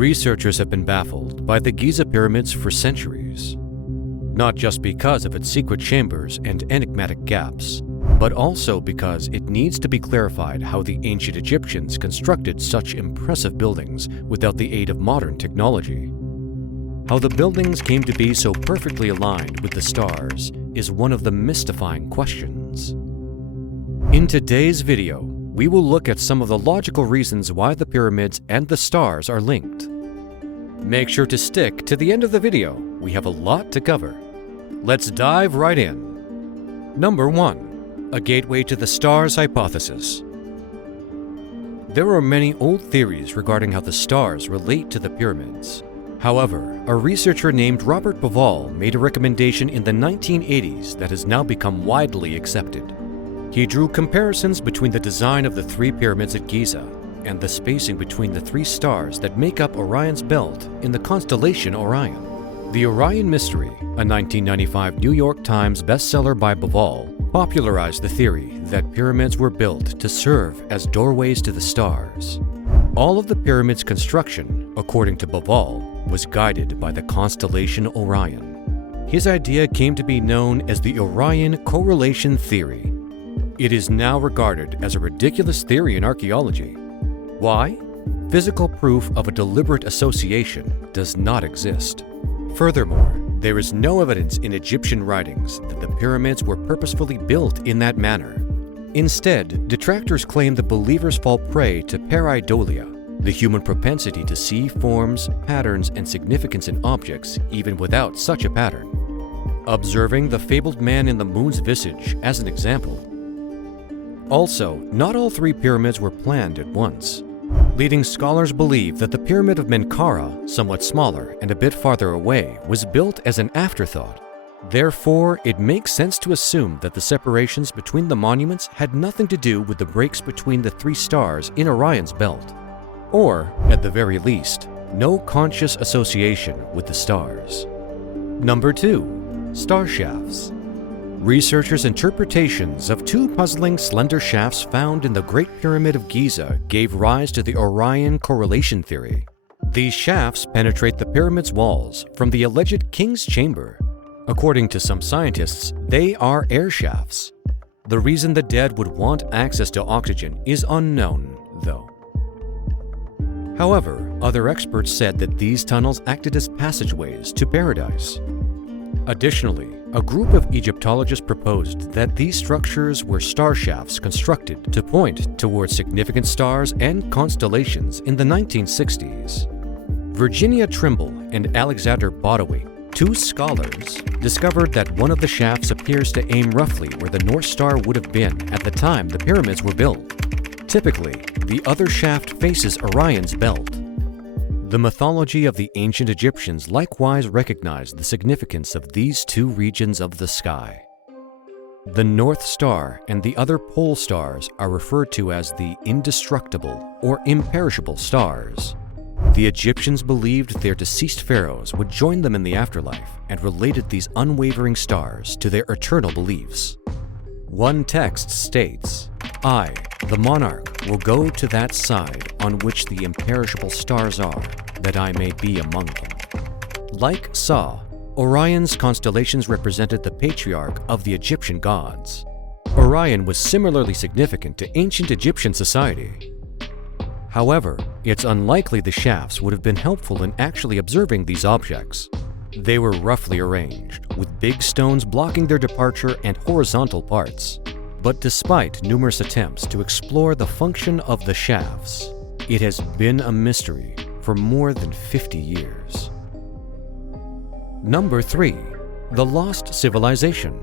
Researchers have been baffled by the Giza pyramids for centuries, not just because of its secret chambers and enigmatic gaps, but also because it needs to be clarified how the ancient Egyptians constructed such impressive buildings without the aid of modern technology. How the buildings came to be so perfectly aligned with the stars is one of the mystifying questions. In today's video, we will look at some of the logical reasons why the pyramids and the stars are linked. Make sure to stick to the end of the video. We have a lot to cover. Let's dive right in. Number 1. A gateway to the stars hypothesis. There are many old theories regarding how the stars relate to the pyramids. However, a researcher named Robert Bauval made a recommendation in the 1980s that has now become widely accepted. He drew comparisons between the design of the 3 pyramids at Giza and the spacing between the 3 stars that make up Orion's belt in the constellation Orion. The Orion Mystery, a 1995 New York Times bestseller by Bauval, popularized the theory that pyramids were built to serve as doorways to the stars. All of the pyramid's construction, according to Bauval, was guided by the constellation Orion. His idea came to be known as the Orion correlation theory. It is now regarded as a ridiculous theory in archaeology. Why? Physical proof of a deliberate association does not exist. Furthermore, there is no evidence in Egyptian writings that the pyramids were purposefully built in that manner. Instead, detractors claim that believers fall prey to pareidolia, the human propensity to see forms, patterns, and significance in objects even without such a pattern. Observing the fabled man in the moon's visage as an example. Also, not all 3 pyramids were planned at once. Leading scholars believe that the Pyramid of Menkaure, somewhat smaller and a bit farther away, was built as an afterthought. Therefore, it makes sense to assume that the separations between the monuments had nothing to do with the breaks between the 3 stars in Orion's belt. Or, at the very least, no conscious association with the stars. Number 2. Star shafts. Researchers' interpretations of 2 puzzling slender shafts found in the Great Pyramid of Giza gave rise to the Orion correlation theory. These shafts penetrate the pyramid's walls from the alleged king's chamber. According to some scientists, they are air shafts. The reason the dead would want access to oxygen is unknown, though. However, other experts said that these tunnels acted as passageways to paradise. Additionally, a group of Egyptologists proposed that these structures were star shafts constructed to point towards significant stars and constellations in the 1960s. Virginia Trimble and Alexander Badawi, 2 scholars, discovered that one of the shafts appears to aim roughly where the North Star would have been at the time the pyramids were built. Typically, the other shaft faces Orion's belt. The mythology of the ancient Egyptians likewise recognized the significance of these 2 regions of the sky. The North Star and the other pole stars are referred to as the indestructible or imperishable stars. The Egyptians believed their deceased pharaohs would join them in the afterlife and related these unwavering stars to their eternal beliefs. One text states, "I, the monarch, will go to that side on which the imperishable stars are, that I may be among them." Like Sa, Orion's constellations represented the patriarch of the Egyptian gods. Orion was similarly significant to ancient Egyptian society. However, it's unlikely the shafts would have been helpful in actually observing these objects. They were roughly arranged, with big stones blocking their departure and horizontal parts. But despite numerous attempts to explore the function of the shafts, it has been a mystery for more than 50 years. Number 3. The lost civilization.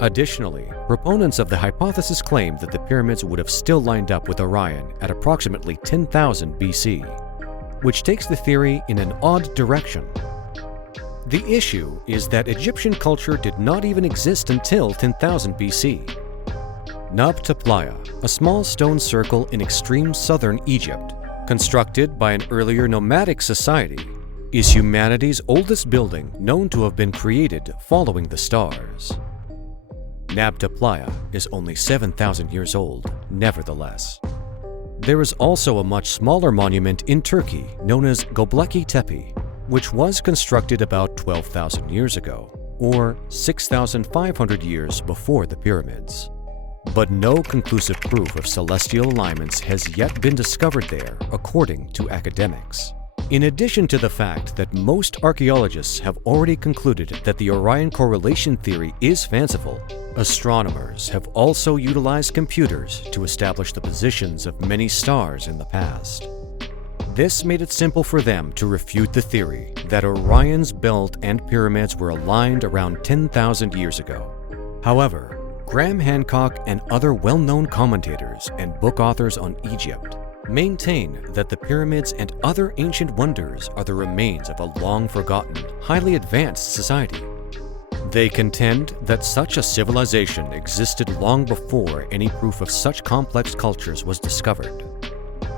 Additionally, proponents of the hypothesis claim that the pyramids would have still lined up with Orion at approximately 10,000 BC, which takes the theory in an odd direction. The issue is that Egyptian culture did not even exist until 10,000 BC. Nabta Playa, a small stone circle in extreme southern Egypt, constructed by an earlier nomadic society, is humanity's oldest building known to have been created following the stars. Nabta Playa is only 7,000 years old, nevertheless. There is also a much smaller monument in Turkey known as Göbekli Tepe, which was constructed about 12,000 years ago, or 6,500 years before the pyramids. But no conclusive proof of celestial alignments has yet been discovered there, according to academics. In addition to the fact that most archaeologists have already concluded that the Orion correlation theory is fanciful, astronomers have also utilized computers to establish the positions of many stars in the past. This made it simple for them to refute the theory that Orion's belt and pyramids were aligned around 10,000 years ago. However, Graham Hancock and other well-known commentators and book authors on Egypt maintain that the pyramids and other ancient wonders are the remains of a long-forgotten, highly advanced society. They contend that such a civilization existed long before any proof of such complex cultures was discovered.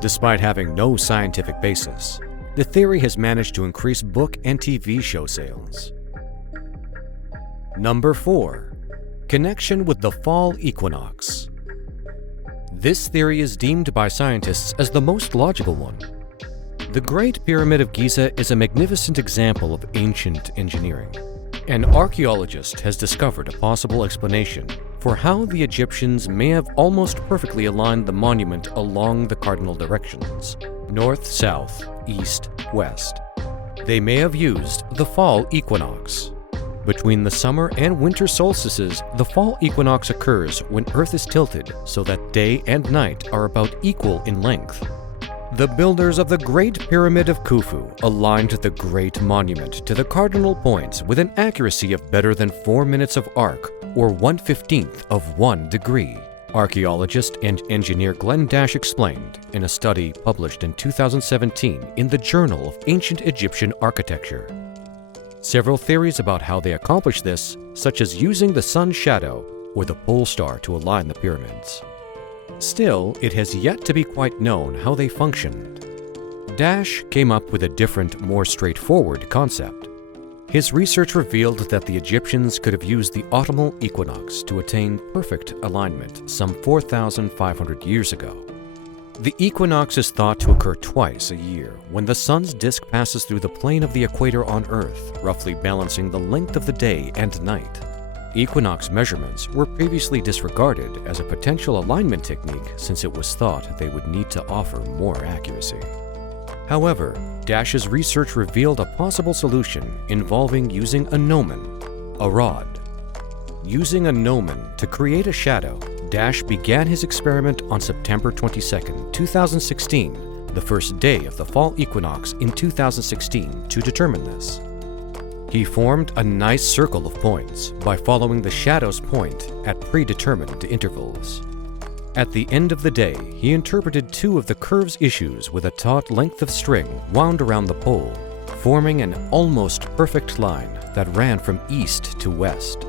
Despite having no scientific basis, the theory has managed to increase book and TV show sales. Number 4. Connection with the fall equinox. This theory is deemed by scientists as the most logical one. The Great Pyramid of Giza is a magnificent example of ancient engineering. An archaeologist has discovered a possible explanation for how the Egyptians may have almost perfectly aligned the monument along the cardinal directions: north, south, east, west. They may have used the fall equinox. Between the summer and winter solstices, the fall equinox occurs when Earth is tilted so that day and night are about equal in length. The builders of the Great Pyramid of Khufu aligned the Great Monument to the cardinal points with an accuracy of better than 4 minutes of arc, or 1/15th of 1 degree. Archaeologist and engineer Glenn Dash explained in a study published in 2017 in the Journal of Ancient Egyptian Architecture. Several theories about how they accomplished this, such as using the sun's shadow or the pole star to align the pyramids. Still, it has yet to be quite known how they functioned. Dash came up with a different, more straightforward concept. His research revealed that the Egyptians could have used the autumnal equinox to attain perfect alignment some 4,500 years ago. The equinox is thought to occur twice a year, when the sun's disk passes through the plane of the equator on Earth, roughly balancing the length of the day and night. Equinox measurements were previously disregarded as a potential alignment technique since it was thought they would need to offer more accuracy. However, Dash's research revealed a possible solution involving using a gnomon, a rod. Using a gnomon to create a shadow, Dash began his experiment on September 22, 2016, the first day of the fall equinox in 2016, to determine this. He formed a nice circle of points by following the shadow's point at predetermined intervals. At the end of the day, he interpreted 2 of the curve's issues with a taut length of string wound around the pole, forming an almost perfect line that ran from east to west.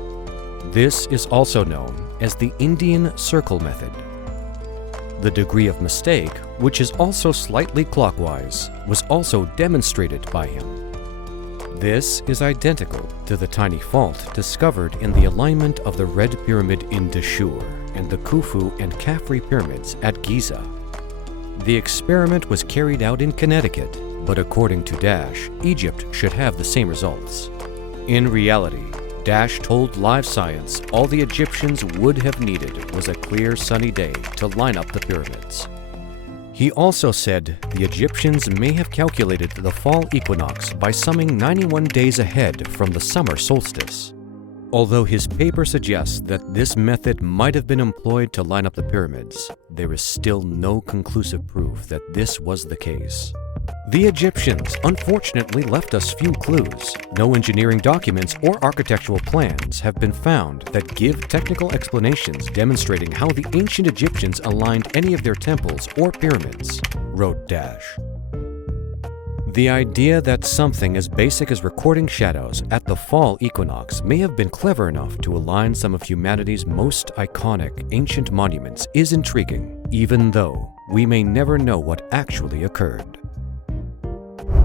This is also known as the Indian circle method. The degree of mistake, which is also slightly clockwise, was also demonstrated by him. This is identical to the tiny fault discovered in the alignment of the Red Pyramid in Dashur and the Khufu and Khafre pyramids at Giza. The experiment was carried out in Connecticut, but according to Dash, Egypt should have the same results. In reality, Dash told Live Science all the Egyptians would have needed was a clear sunny day to line up the pyramids. He also said the Egyptians may have calculated the fall equinox by summing 91 days ahead from the summer solstice. Although his paper suggests that this method might have been employed to line up the pyramids, there is still no conclusive proof that this was the case. The Egyptians unfortunately left us few clues. No engineering documents or architectural plans have been found that give technical explanations demonstrating how the ancient Egyptians aligned any of their temples or pyramids, wrote Dash. The idea that something as basic as recording shadows at the fall equinox may have been clever enough to align some of humanity's most iconic ancient monuments is intriguing, even though we may never know what actually occurred.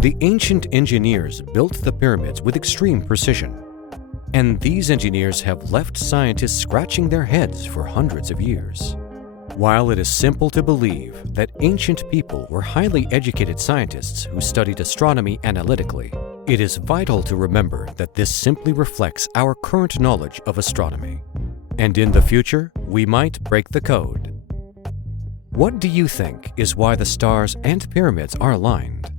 The ancient engineers built the pyramids with extreme precision, and these engineers have left scientists scratching their heads for hundreds of years. While it is simple to believe that ancient people were highly educated scientists who studied astronomy analytically, it is vital to remember that this simply reflects our current knowledge of astronomy. And in the future, we might break the code. What do you think is why the stars and pyramids are aligned?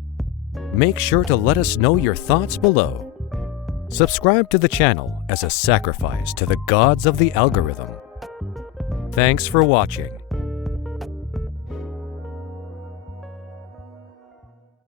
Make sure to let us know your thoughts below. Subscribe to the channel as a sacrifice to the gods of the algorithm. Thanks for watching.